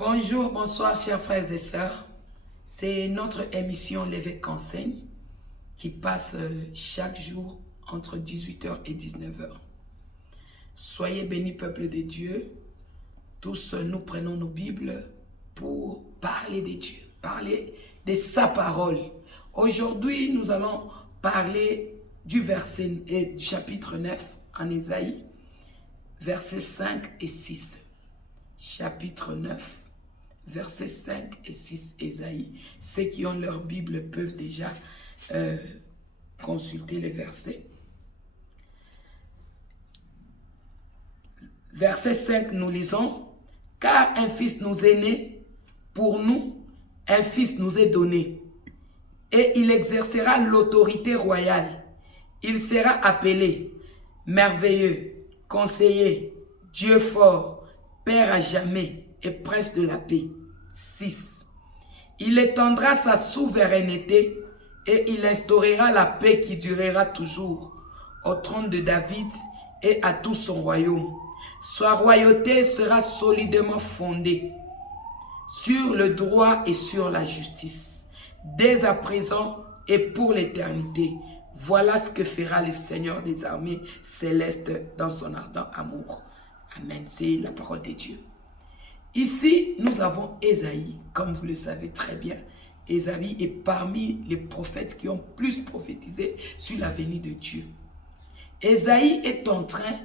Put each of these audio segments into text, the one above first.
Bonjour, bonsoir chers frères et sœurs. C'est notre émission L'évêque enseigne qui passe chaque jour entre 18h et 19h. Soyez bénis peuple de Dieu. Tous nous prenons nos Bibles pour parler de Dieu, parler de sa parole. Aujourd'hui, nous allons parler du verset du chapitre 9 en Ésaïe, versets 5 et 6. Chapitre 9, versets 5 et 6, Ésaïe. Ceux qui ont leur Bible peuvent déjà consulter les versets. Verset 5, nous lisons « Car un fils nous est né, pour nous, un fils nous est donné, et il exercera l'autorité royale. Il sera appelé merveilleux, conseiller, Dieu fort, Père à jamais et prince de la paix. » 6. Il étendra sa souveraineté et il instaurera la paix qui durera toujours au trône de David et à tout son royaume. Sa royauté sera solidement fondée sur le droit et sur la justice, dès à présent et pour l'éternité. Voilà ce que fera le Seigneur des armées célestes dans son ardent amour. Amen. C'est la parole de Dieu. Ici, nous avons Ésaïe, comme vous le savez très bien. Ésaïe est parmi les prophètes qui ont plus prophétisé sur la venue de Dieu. Ésaïe est en train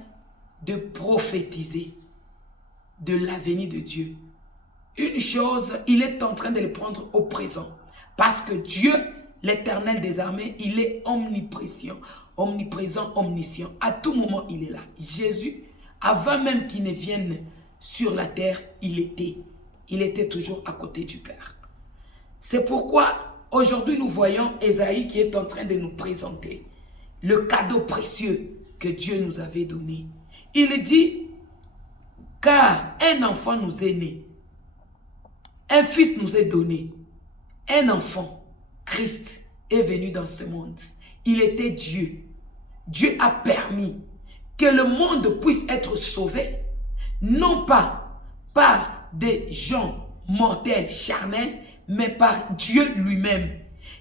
de prophétiser de la venue de Dieu. Une chose, il est en train de le prendre au présent. Parce que Dieu, l'Éternel des armées, il est omniprésent, omniscient. À tout moment, il est là. Jésus, avant même qu'il ne vienne sur la terre, il était toujours à côté du Père. C'est pourquoi aujourd'hui nous voyons Ésaïe qui est en train de nous présenter le cadeau précieux que Dieu nous avait donné. Il dit, car un enfant nous est né, un fils nous est donné, un enfant, Christ, est venu dans ce monde. Il était Dieu. Dieu a permis que le monde puisse être sauvé, non pas par des gens mortels, charnels, mais par Dieu lui-même.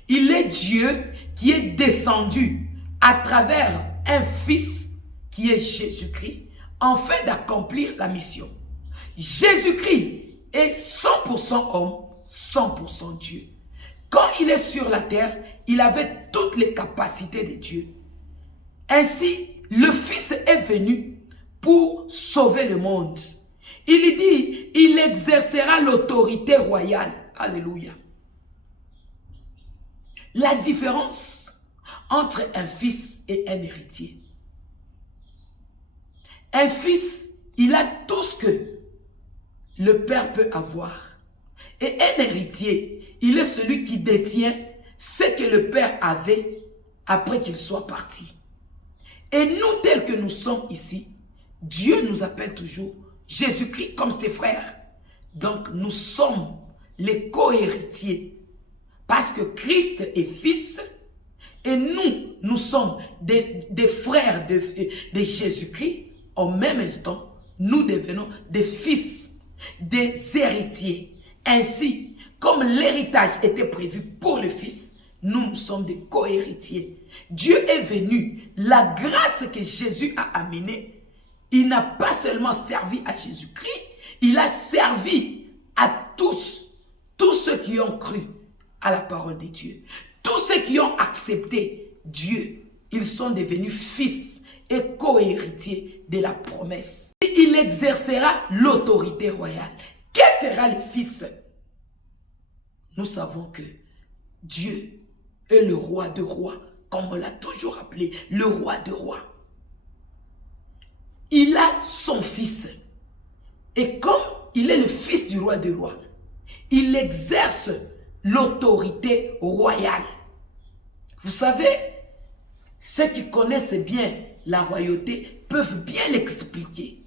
Il est Dieu qui est descendu à travers un fils qui est Jésus-Christ, afin d'accomplir la mission. Jésus-Christ est 100% homme, 100% Dieu. Quand il est sur la terre, il avait toutes les capacités de Dieu. Ainsi, le Fils est venu pour sauver le monde. Il dit, il exercera l'autorité royale. Alléluia. La différence entre un fils et un héritier. Un fils, il a tout ce que le père peut avoir. Et un héritier, il est celui qui détient ce que le père avait après qu'il soit parti. Et nous, tels que nous sommes ici, Dieu nous appelle toujours Jésus-Christ comme ses frères. Donc nous sommes les co-héritiers. Parce que Christ est fils et nous sommes des frères de Jésus-Christ. Au même instant, nous devenons des fils, des héritiers. Ainsi, comme l'héritage était prévu pour le fils, nous sommes des co-héritiers. Dieu est venu. La grâce que Jésus a amenée, il n'a pas seulement servi à Jésus-Christ, il a servi à tous ceux qui ont cru à la parole de Dieu. Tous ceux qui ont accepté Dieu, ils sont devenus fils et co-héritiers de la promesse. Il exercera l'autorité royale. Que fera le fils? Nous savons que Dieu est le roi de rois, comme on l'a toujours appelé, le roi de rois. Il a son fils. Et comme il est le fils du roi de rois, il exerce l'autorité royale. Vous savez, ceux qui connaissent bien la royauté peuvent bien l'expliquer.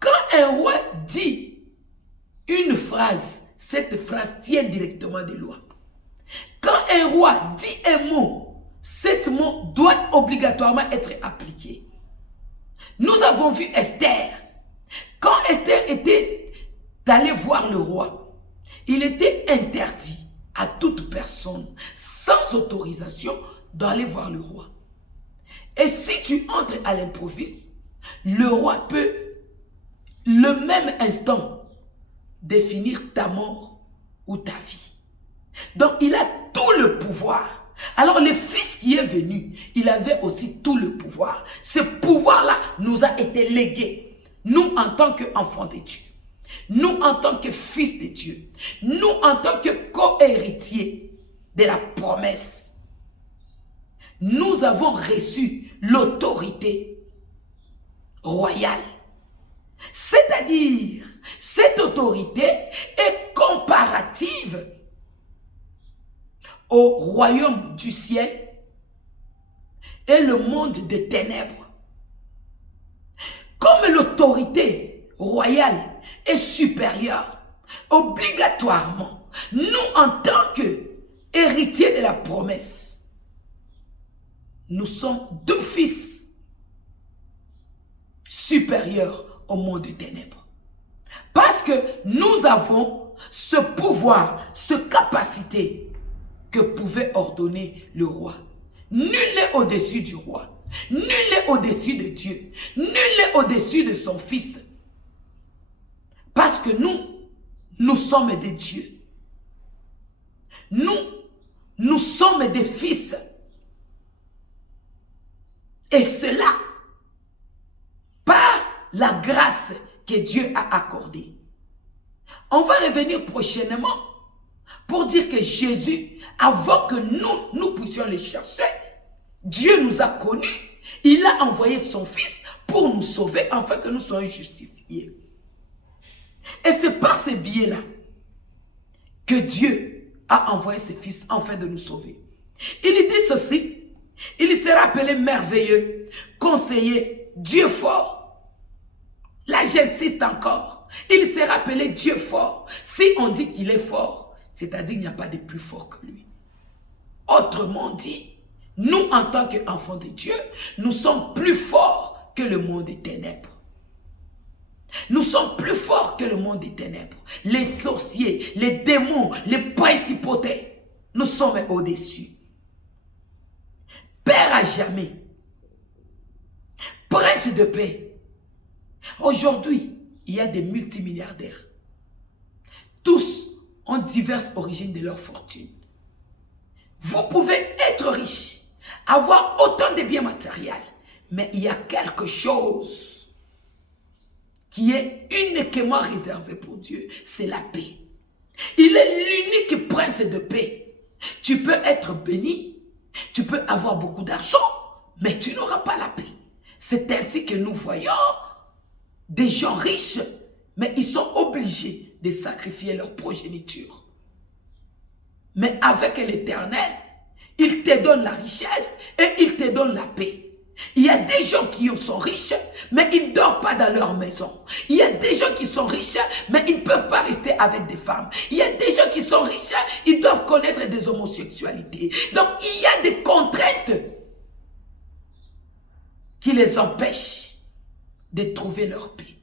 Quand un roi dit une phrase, cette phrase tient directement des lois. Quand un roi dit un mot, cet mot doit obligatoirement être appliqué. Nous avons vu Esther. Quand Esther était d'aller voir le roi. Il était interdit à toute personne, sans autorisation, d'aller voir le roi. Et si tu entres à l'improviste, le roi peut, le même instant, définir ta mort ou ta vie. Donc, il a tout le pouvoir. Alors, le fils qui est venu, il avait aussi tout le pouvoir. Ce pouvoir-là nous a été légué. Nous, en tant qu'enfants de Dieu. Nous, en tant que fils de Dieu. Nous, en tant que co-héritiers de la promesse. Nous avons reçu l'autorité royale. C'est-à-dire, cette autorité est comparative au royaume du ciel et le monde des ténèbres. Comme l'autorité royale est supérieure, obligatoirement, nous en tant qu'héritiers de la promesse, nous sommes deux fils supérieurs au monde des ténèbres. Parce que nous avons ce pouvoir, cette capacité que pouvait ordonner le roi. Nul n'est au-dessus du roi. Nul n'est au-dessus de Dieu. Nul n'est au-dessus de son fils. Parce que nous sommes des dieux. Nous sommes des fils. Et cela, par la grâce que Dieu a accordée. On va revenir prochainement pour dire que Jésus, avant que nous puissions le chercher, Dieu nous a connus. Il a envoyé son Fils pour nous sauver, afin que nous soyons justifiés. Et c'est par ce biais-là que Dieu a envoyé ses Fils afin de nous sauver. Il dit ceci, il sera appelé merveilleux, conseiller, Dieu fort. Là, j'insiste encore. Il sera appelé Dieu fort. Si on dit qu'il est fort, c'est-à-dire qu'il n'y a pas de plus fort que lui. Autrement dit, nous, en tant qu'enfants de Dieu, nous sommes plus forts que le monde des ténèbres. Nous sommes plus forts que le monde des ténèbres. Les sorciers, les démons, les principautés, nous sommes au-dessus. Père à jamais, prince de paix. Aujourd'hui, il y a des multimilliardaires. Tous ont diverses origines de leur fortune. Vous pouvez être riche, avoir autant de biens matériels, mais il y a quelque chose qui est uniquement réservé pour Dieu, c'est la paix. Il est l'unique prince de paix. Tu peux être béni, tu peux avoir beaucoup d'argent, mais tu n'auras pas la paix. C'est ainsi que nous voyons des gens riches, mais ils sont obligés de sacrifier leur progéniture. Mais avec l'Éternel, il te donne la richesse et il te donne la paix. Il y a des gens qui sont riches, mais ils ne dorment pas dans leur maison. Il y a des gens qui sont riches, mais ils ne peuvent pas rester avec des femmes. Il y a des gens qui sont riches, ils doivent connaître des homosexualités. Donc, il y a des contraintes qui les empêchent de trouver leur paix.